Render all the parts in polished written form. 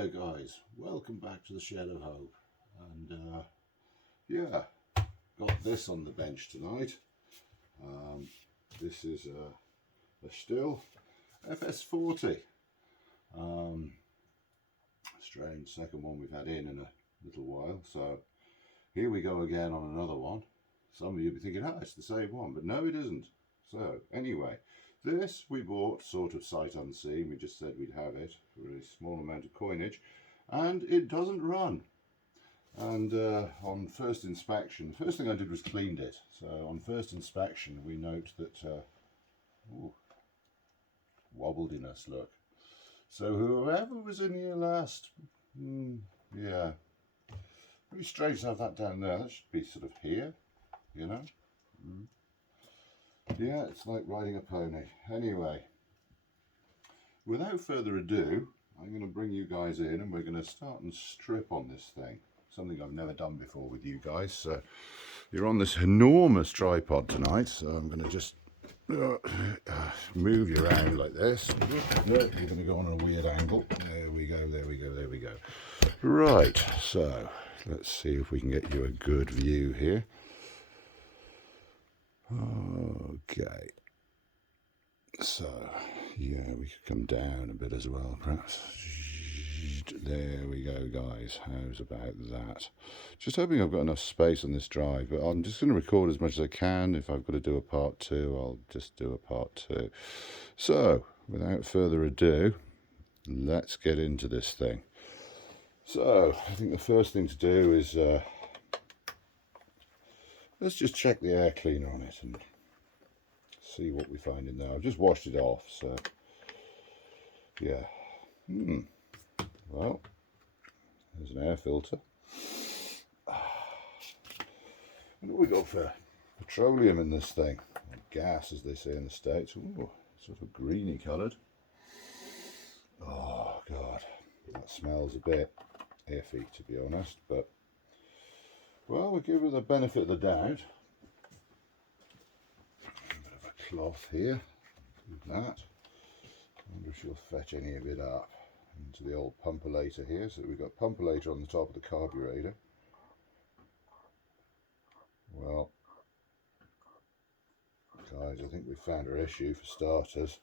there guys, welcome back to the Shed of Hope. And yeah, got this on the bench tonight. This is a Stihl FS40. Strange second one we've had in a little while, so here we go again on another one. Some of you will be thinking, it's the same one, but no, it isn't. So anyway, this we bought sort of sight unseen. We just said we'd have it for a small amount of coinage, and it doesn't run. And on first inspection, the first thing I did was cleaned it. So on first inspection we note that wobblediness, look. So whoever was in here last, yeah, pretty strange to have that down there. That should be sort of here, you know. Yeah, it's like riding a pony. Anyway, without further ado, I'm going to bring you guys in and we're going to start and strip on this thing. Something I've never done before with you guys. So you're on this enormous tripod tonight, so I'm going to just move you around like this. You're going to go on a weird angle. There we go, there we go, there we go. Right, so let's see if we can get you a good view here. Okay, so yeah, we could come down a bit as well perhaps. There we go guys, how's about that? Just hoping I've got enough space on this drive, but I'm just going to record as much as I can. If I've got to do a part 2, I'll just do a part 2. So without further ado, let's get into this thing. So I think the first thing to do is let's just check the air cleaner on it and see what we find in there. I've just washed it off, so yeah. Well, there's an air filter. What do we got for petroleum in this thing? Or gas, as they say in the States. Ooh, sort of greeny coloured. Oh God, that smells a bit iffy, to be honest, but well, we'll give her the benefit of the doubt. A bit of a cloth here, do that. I wonder if she'll fetch any of it up into the old pumperlator here. So we've got pumperlator on the top of the carburetor. Well, guys, I think we found our issue for starters.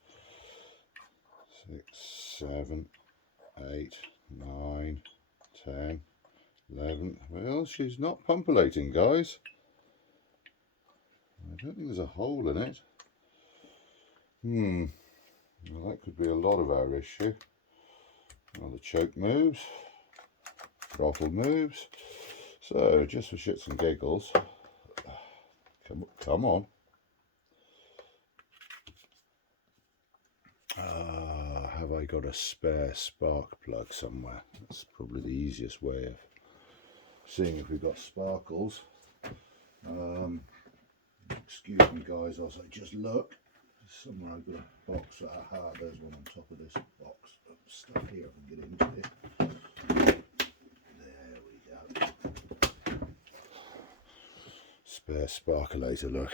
6, 7, 8, 9, 10, 11. Well, she's not pumperlating, guys. I don't think there's a hole in it. Well, that could be a lot of our issue. Well, the choke moves, throttle moves. So, just for shits and giggles, come on. Have I got a spare spark plug somewhere? That's probably the easiest way of seeing if we've got sparkles. Excuse me guys, as I just look. Somewhere I've got a box. There's one on top of this box of stuff here. I can get into it. There we go. Spare sparkulator, look.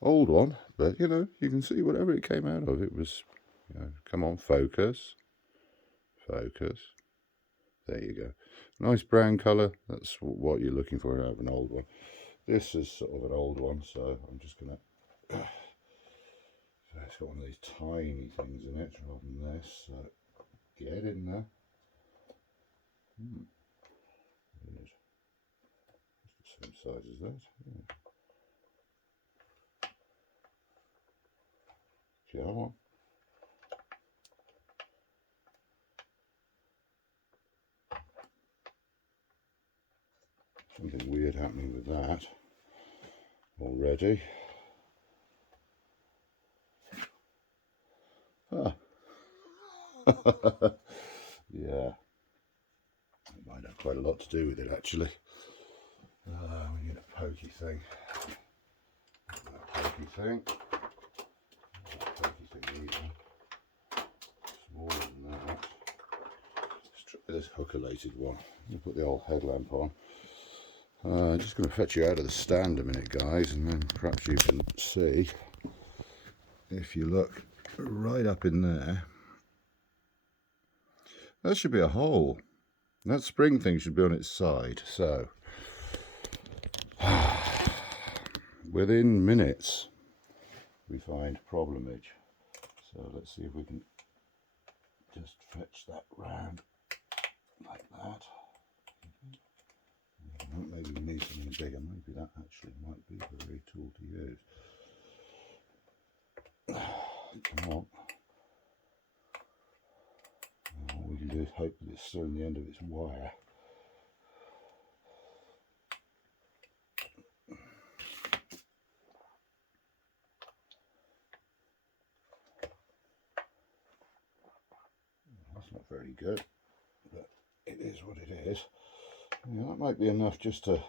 Old one, but you know, you can see whatever it came out of. It was, you know, come on, focus. Focus. There you go. Nice brown colour. That's what you're looking for out of an old one. This is sort of an old one, so I'm just going to... It's got one of these tiny things in it rather than this, so get in there. Weird. It's the same size as that. Yeah. Come on. Something weird happening with that already. Yeah, it might have quite a lot to do with it actually. We need a pokey thing. Even. Smaller than that. Let's try this hooker-lated one. I'll put the old headlamp on. I'm just going to fetch you out of the stand a minute, guys, and then perhaps you can see, if you look right up in there, That should be a hole. That spring thing should be on its side. So, within minutes, we find problemage. So let's see if we can just fetch that round like that. Maybe we need something bigger. Maybe that actually might be the very tool to use. Come on. All we can do is hope that it's still in the end of its wire. That's not very good, but it is what it is. Yeah, that might be enough just to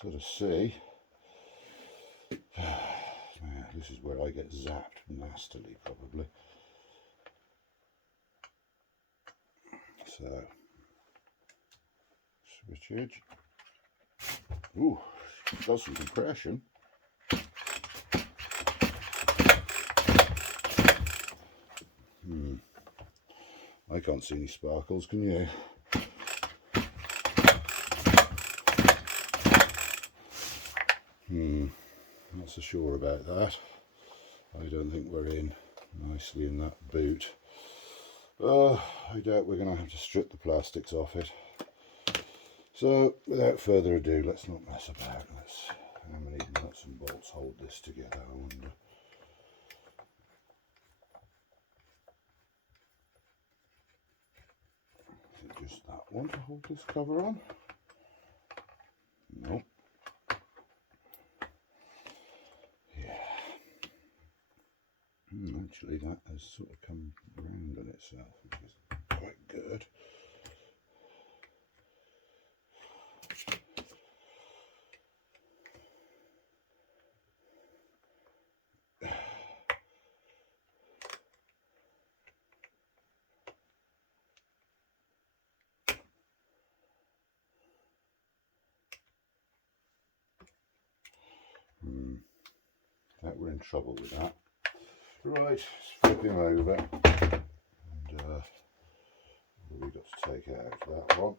sort of see. Yeah, this is where I get zapped nastily, probably. So, switchage. Ooh, got some compression. I can't see any sparkles, can you? Not so sure about that. I don't think we're in nicely in that boot. I doubt we're going to have to strip the plastics off it. So, without further ado, let's not mess about. How many nuts and bolts hold this together, I wonder. Is it just that one to hold this cover on? Nope. Actually, that has sort of come round on itself, which is quite good. That we're in trouble with that. Right, flip him over, and what have we got to take out? That one.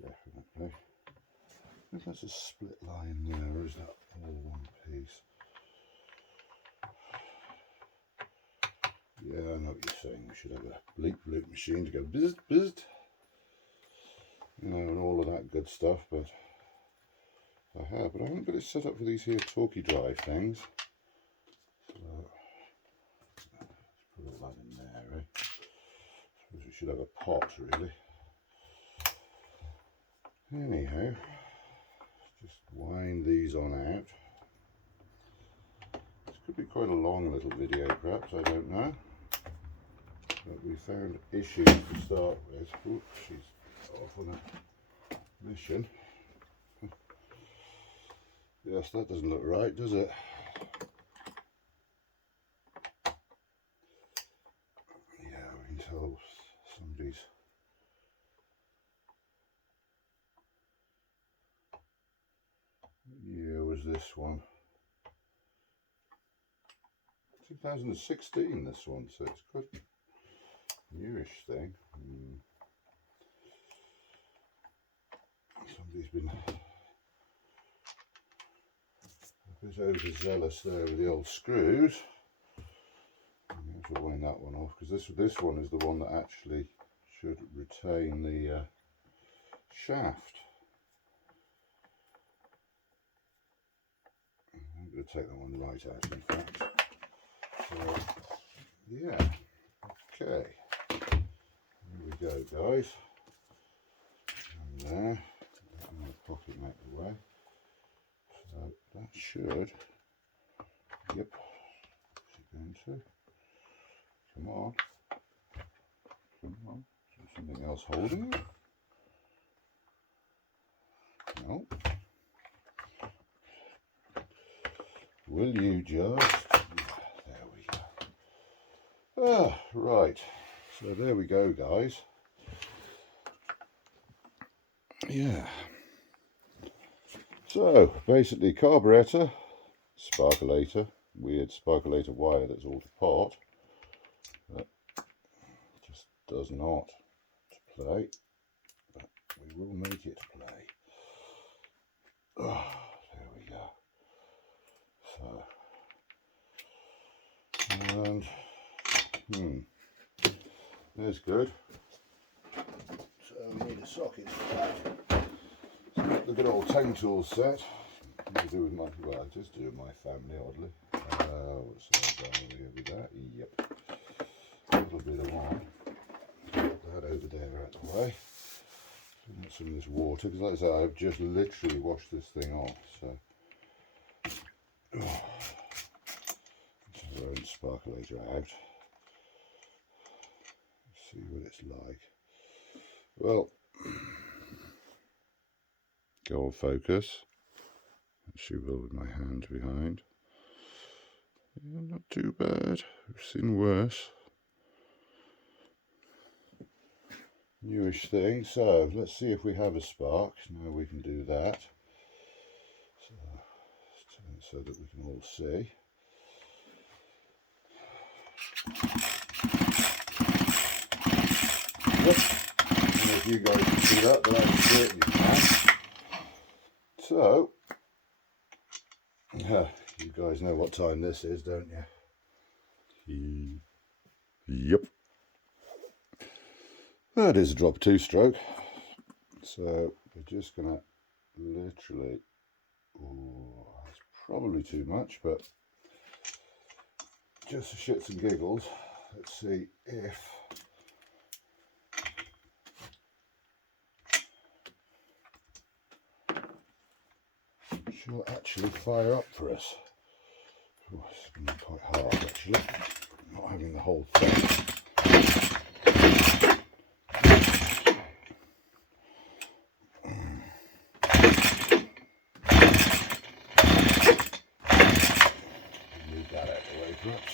Definitely. I think that's a split line there, or is that all one piece? Yeah, I know what you're saying. We should have a bleep bloop machine to go bzzz bzzz, you know, and all of that good stuff, but I haven't got it set up for these here torquey drive things. So let's put all that in there, eh? Suppose we should have a pot, really. Anyhow, just wind these on out. This could be quite a long little video, perhaps, I don't know. But we found issues to start with. Oops, she's off on a mission. Yes, that doesn't look right, does it? Yeah, we can tell somebody's year was this one. 2016, this one, so it's quite a newish thing. Somebody's been a bit overzealous there with the old screws. We have to wind that one off, because this one is the one that actually should retain the shaft. I'm going to take that one right out, in fact. So, yeah, okay. Here we go, guys. And there. I'm going to pocket out the way. So that should, yep, is it going to? Come on. Come on. Is there something else holding it? No. Will you just? There we go. Ah, right. So there we go, guys. Yeah. So basically, carburetor, sparkulator, weird sparkulator wire that's all to pot, but just does not play. But we will make it play. Oh, there we go. So, and there's good. So we need a socket for that. So the good old tone tool set. To do with my, well, I just do with my family, oddly. What's that over with that? Yep. A little bit of one. Put that over there out the way. Some of this water, because like I said, I've just literally washed this thing off. So, our own sparkulator out. Let's see what it's like. Well, go on focus. She will with my hands behind. Yeah, not too bad. We've seen worse. Newish thing. So let's see if we have a spark. Now we can do that. So that we can all see. Yep. And if you guys can see that, then I'm certain you can. So, you guys know what time this is, don't you? Yep. That is a drop 2-stroke. So we're just gonna literally, it's probably too much, but just for shits and giggles, let's see if she'll actually fire up for us. Oh, it's been quite hard actually, not having the whole thing. Move that out of the way perhaps.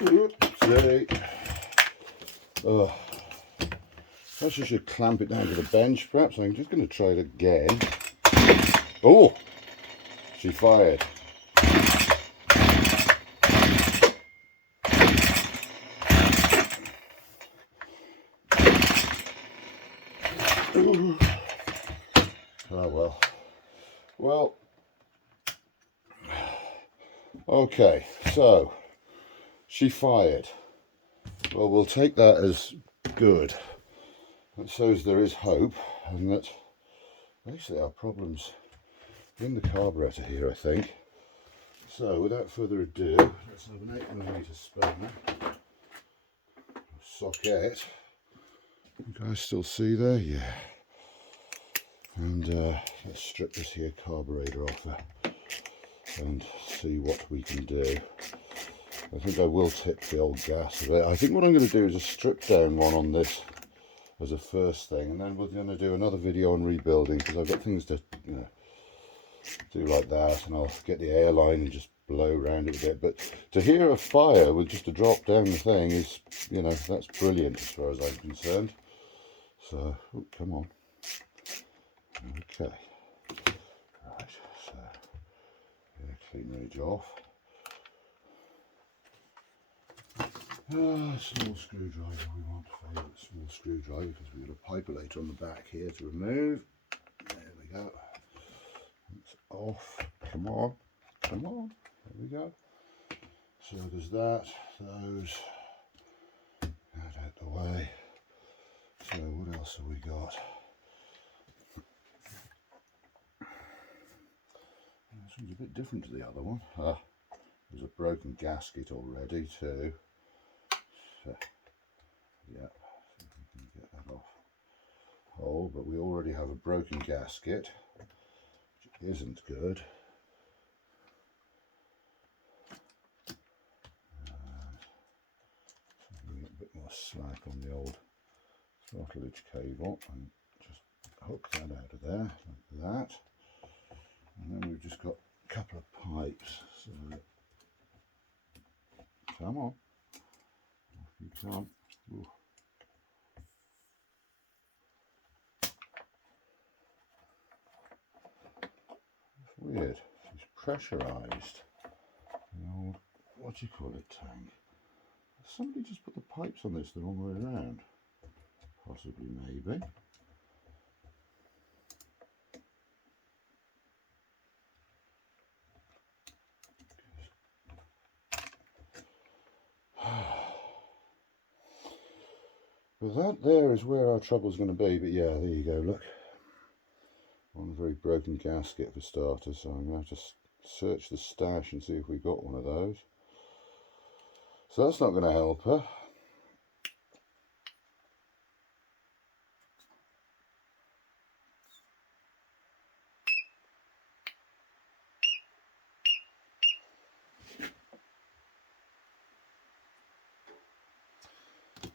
Oopsie. Oh. I should clamp it down to the bench perhaps. I'm just going to try it again. Oh! She fired. Ooh. Oh well. Well. Okay, so she fired. Well, we'll take that as good. That shows there is hope, and that basically our problem's in the carburetor here, I think. So, without further ado, let's have an 8mm spanner, socket. You guys still see there? Yeah. And let's strip this here carburetor off and see what we can do. I think I will tip the old gas a bit. I think what I'm going to do is a strip down one on this as a first thing, and then we're going to do another video on rebuilding, because I've got things to, you know, do like that, and I'll get the airline and just blow around it a bit. But to hear a fire with just a drop down the thing is, you know, that's brilliant as far as I'm concerned. So, oh, come on. Okay. Right, so, yeah, clean rage off. Small screwdriver, we want a favourite small screwdriver because we've got a pipellator on the back here to remove. There we go. It's off. Come on. Come on. There we go. So there's that. Those. That out the way. So what else have we got? This one's a bit different to the other one. There's a broken gasket already too. So, yeah, see if we can get that off whole, but we already have a broken gasket, which isn't good. So we get a bit more slack on the old throttlage cable, and just hook that out of there like that. And then we've just got a couple of pipes. So come on, off you come. Ooh. pressurised. The old, what do you call it, tank? Somebody just put the pipes on this the wrong way around. Possibly, maybe. Well, that there is where our trouble's going to be, but yeah, there you go, look. One very broken gasket for starters, so I'm going to have to search the stash and see if we got one of those. So that's not going to help her.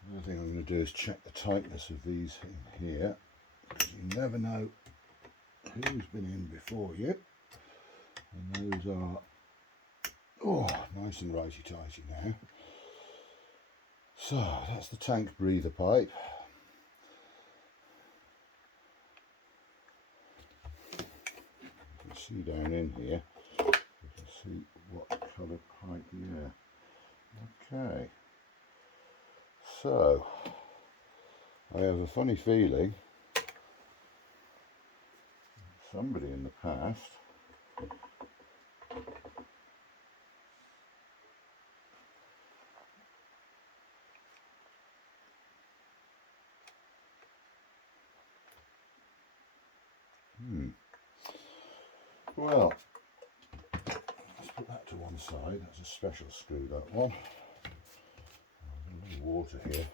Another thing I'm going to do is check the tightness of these in here, because you never know who's been in before you. And those are, oh, nice and righty-tighty now. So that's the tank breather pipe. You can see down in here, you can see what colour pipe, yeah. Okay. So, I have a funny feeling somebody in the past well, let's put that to one side. That's a special screw, that one. A little water here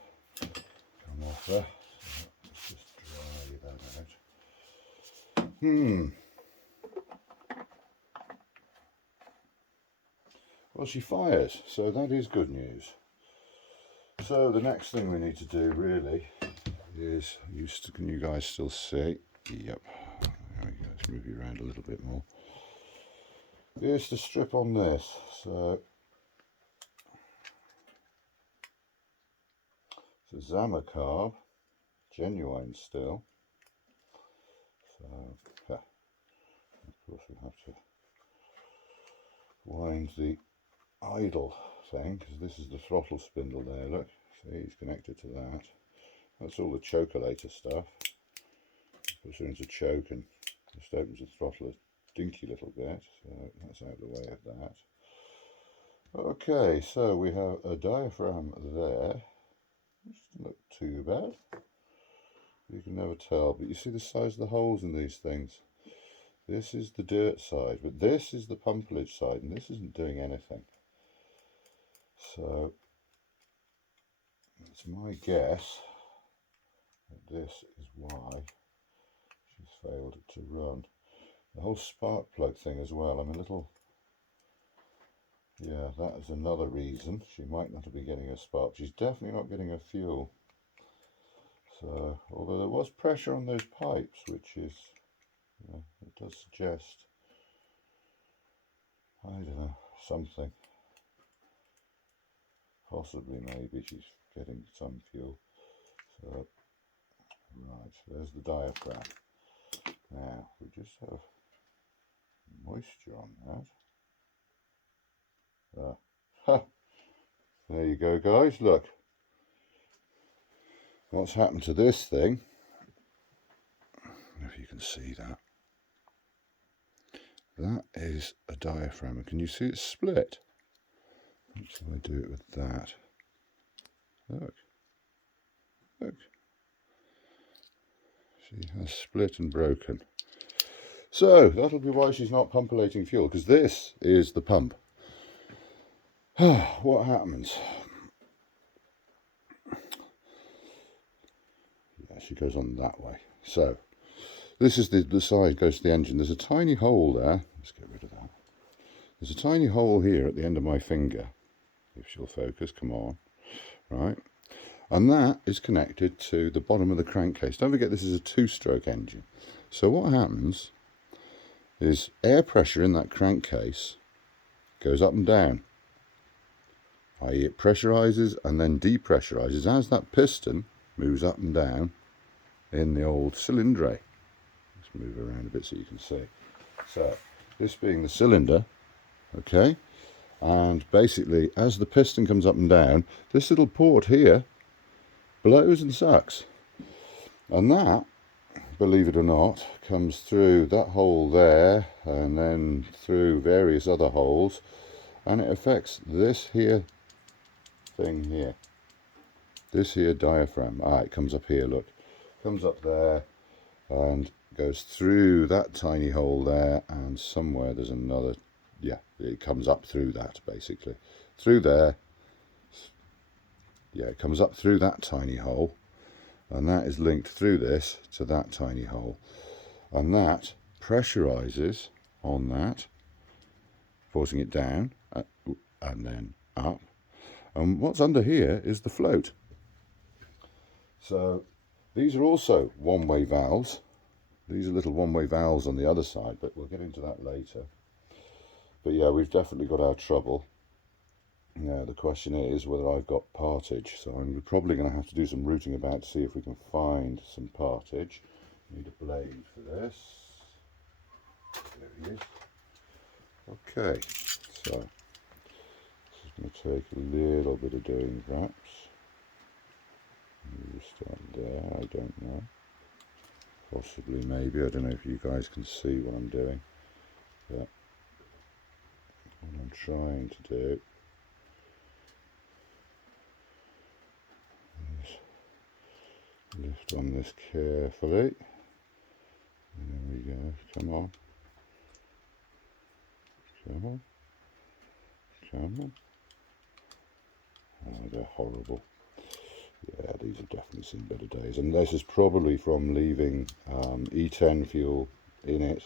come off there, so let's just dry that out. Well, she fires, so that is good news. So the next thing we need to do really is, can you guys still see? Yep. There we go. Let's move you around a little bit more. Is to strip on this. So it's a Zama carb, genuine still. So of course we have to wind the idle thing, because this is the throttle spindle there, look, see, it's connected to that. That's all the chocolator stuff. Puts her into choke and just opens the throttle a dinky little bit, so that's out of the way of that. Okay, so we have a diaphragm there, which doesn't look too bad. You can never tell, but you see the size of the holes in these things. This is the dirt side, but this is the pumpage side, and this isn't doing anything. So it's my guess that this is why she's failed to run. The whole spark plug thing as well, I'm a little, yeah, that is another reason she might not be getting a spark. She's definitely not getting a fuel. So, although there was pressure on those pipes, which is, you know, it does suggest, I don't know, something. Possibly, maybe she's getting some fuel. So, right, there's the diaphragm. Now, we just have moisture on that. There you go, guys, look. What's happened to this thing, if you can see that, that is a diaphragm. And can you see it's split? How do I do it with that? Look. Look. She has split and broken. So, that'll be why she's not pumpulating fuel, because this is the pump. What happens? Yeah, she goes on that way. So, this is the side goes to the engine. There's a tiny hole there. Let's get rid of that. There's a tiny hole here at the end of my finger. If she'll focus, come on. Right. And that is connected to the bottom of the crankcase. Don't forget this is a two-stroke engine. So what happens is air pressure in that crankcase goes up and down. I.e. it pressurizes and then depressurizes as that piston moves up and down in the old cylindre. Let's move around a bit so you can see. So this being the cylinder, okay, and basically as the piston comes up and down, this little port here blows and sucks, and that, believe it or not, comes through that hole there and then through various other holes, and it affects this here thing here, this here diaphragm. It comes up here, look, comes up there and goes through that tiny hole there, and somewhere there's another, yeah, it comes up through that, basically through there, yeah, it comes up through that tiny hole, and that is linked through this to that tiny hole, and that pressurizes on that, forcing it down and then up, and what's under here is the float. So these are also one-way valves. These are little one-way valves on the other side, but we'll get into that later. But yeah, we've definitely got our trouble. Now the question is whether I've got partage, so I'm probably going to have to do some rooting about to see if we can find some partage. Need a blade for this. There he is. Okay, so this is going to take a little bit of doing perhaps. Maybe start there, I don't know. Possibly, maybe, I don't know if you guys can see what I'm doing, but what I'm trying to do is lift on this carefully. There we go, come on. Come on. Come on. Oh, they're horrible. Yeah, these have definitely seen better days, and this is probably from leaving E10 fuel in it.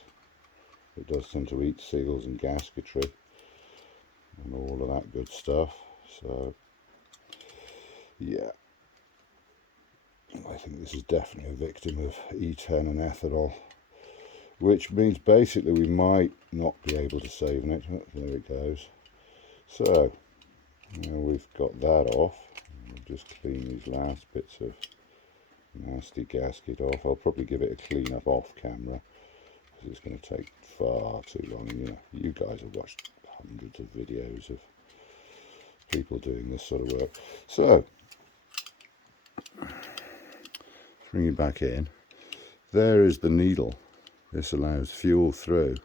It does tend to eat seals and gasketry and all of that good stuff, so yeah, I think this is definitely a victim of E10 and ethanol, which means basically we might not be able to save it. There it goes. So now we've got that off, we'll just clean these last bits of nasty gasket off. I'll probably give it a clean up off camera because it's going to take far too long. You guys have watched hundreds of videos of people doing this sort of work. So bring it back in. There is the needle. This allows fuel through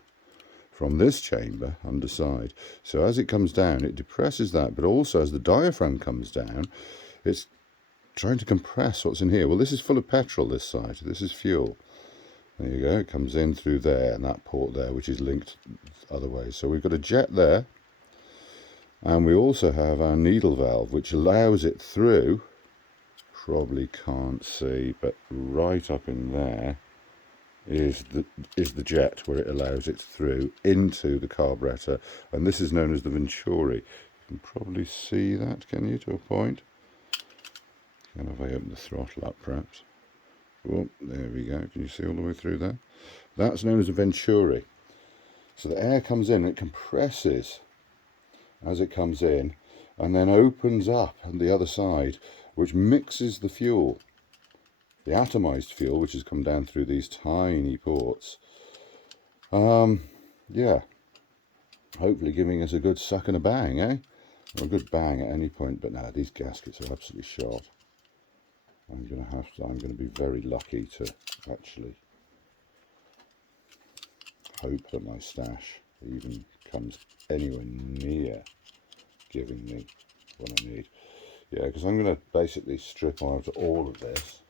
from this chamber underside. So as it comes down, it depresses that, but also as the diaphragm comes down, it's trying to compress what's in here. Well, this is full of petrol, this side. This is fuel. There you go. It comes in through there and that port there, which is linked other ways. So we've got a jet there, and we also have our needle valve, which allows it through. Probably can't see, but right up in there is the jet where it allows it through into the carburetor, and this is known as the venturi. You can probably see that, can you, to a point? And if I open the throttle up, perhaps. Oh, there we go. Can you see all the way through there? That's known as a venturi. So the air comes in, it compresses as it comes in, and then opens up on the other side, which mixes the fuel, the atomized fuel, which has come down through these tiny ports. Yeah, hopefully giving us a good suck and a bang, eh? Or a good bang at any point. But now these gaskets are absolutely shot. I'm going to be very lucky to actually hope that my stash even comes anywhere near giving me what I need. Yeah, because I'm going to basically strip out all of this.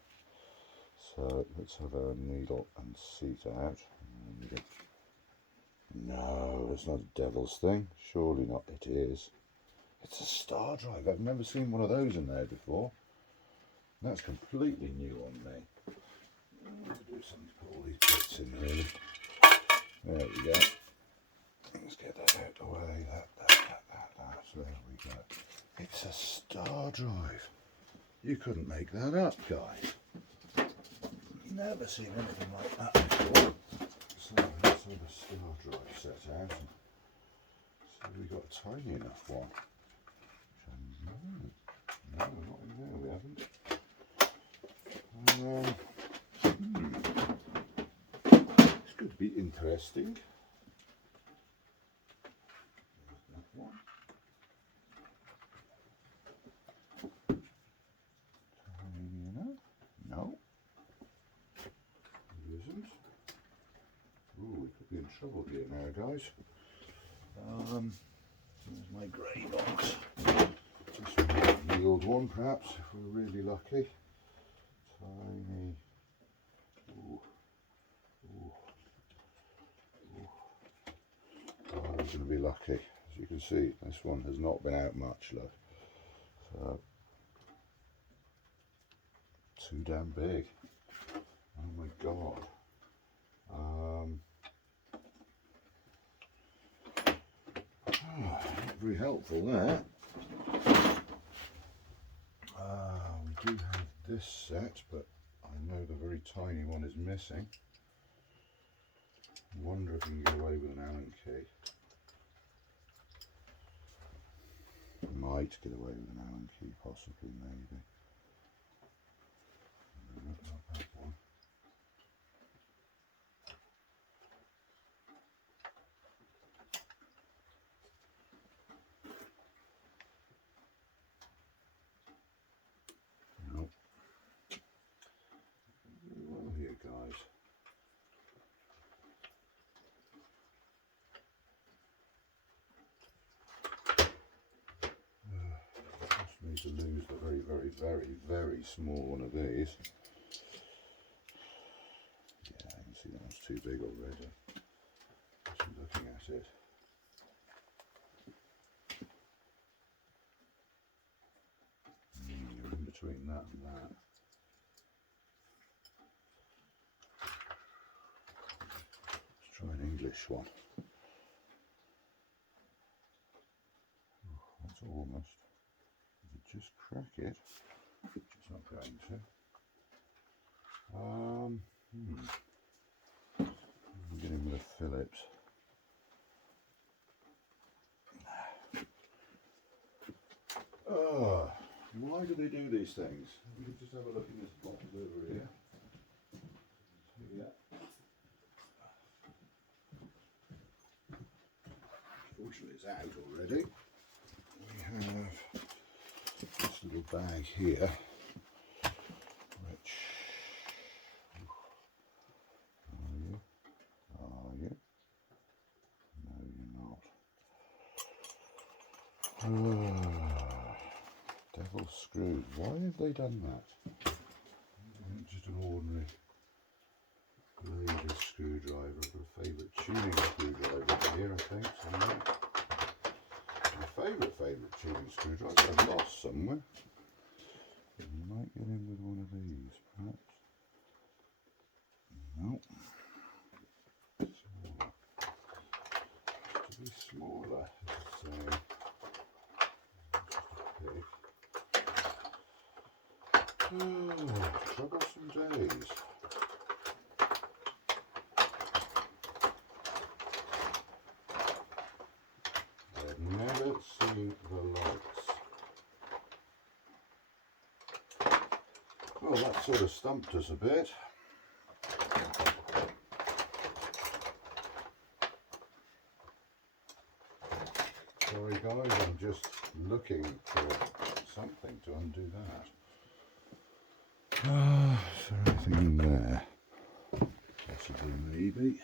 So let's have a needle and seat out. No, it's not a devil's thing. Surely not. It is. It's a star drive. I've never seen one of those in there before. That's completely new on me. I'll do something to put all these bits in really. There we go. Let's get that out of the way. That. There we go. It's a star drive. You couldn't make that up, guys. Never seen anything like that before. So let's have a star drive set out. So we've got a tiny enough one. No, not in there, we haven't. It's going to be interesting. trouble here now, guys. There's my grey box. Just yield one, perhaps, if we're really lucky. Tiny. Ooh. Ooh. Ooh. Oh, I'm going to be lucky. As you can see, this one has not been out much, look. So, too damn big. Oh my god. Not very helpful there. We do have this set, but I know the very tiny one is missing. I wonder if we can get away with an Allen key. Might get away with an Allen key, possibly, maybe. No, not that one. Nope. Very well here, guys. Just need to lose the very, very, very, very small one of these. Yeah, I can see that one's too big already. Just looking at it. You're in between that and that. Let's try an English one. Oh, that's almost. If you just crack it, it's not going to. I'm getting with a Phillips. Why do they do these things? We can just have a look in this box over here. Yeah. Fortunately, it's out already. We have this little bag here, which are you? Are you? No, you're not. Devil screws. Why have they done that? Just an ordinary laser screwdriver. I've got a favourite tuning screwdriver here, I think, somewhere. My favourite tuning screwdriver I've lost somewhere. You might get in with one of these, perhaps. No. Smaller. To be smaller, so. Oh, troublesome days. I've never seen the likes. Well, that sort of stumped us a bit. Sorry guys, I'm just looking for something to undo that. Is there anything in there? Possibly, maybe.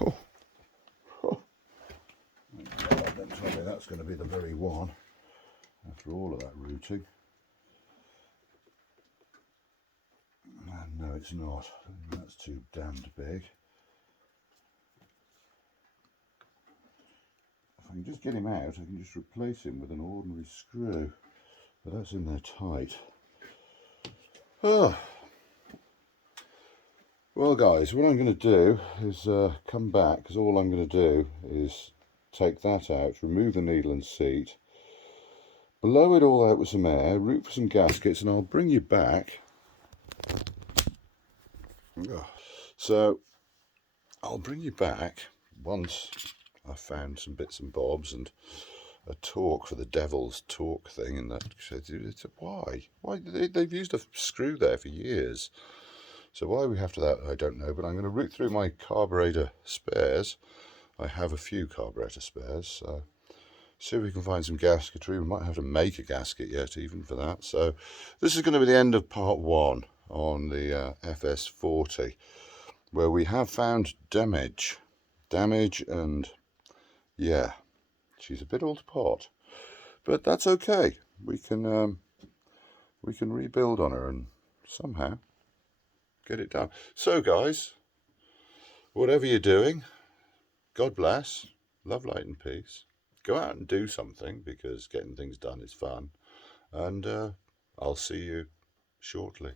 Oh. Oh. God, don't tell me that's going to be the very one after all of that routing. No, it's not. That's too damned big. If I can just get him out, I can just replace him with an ordinary screw. But that's in there tight. Oh. Well guys, what I'm going to do is come back, because all I'm going to do is take that out, remove the needle and seat, blow it all out with some air, route for some gaskets, and I'll bring you back. So I'll bring you back once I've found some bits and bobs and a torque for the devil's torque thing, and that. Why they've used a screw there for years, so why we have to that I don't know, but I'm going to root through my carburetor spares. I have a few carburetor spares, so see if we can find some gasketry. We might have to make a gasket yet even for that. So this is going to be the end of part 1 on the FS40. where we have found damage, and yeah, she's a bit old pot, but that's okay. We can rebuild on her and somehow get it done. So guys, whatever you're doing, God bless, love, light and peace. Go out and do something, because getting things done is fun, and I'll see you shortly.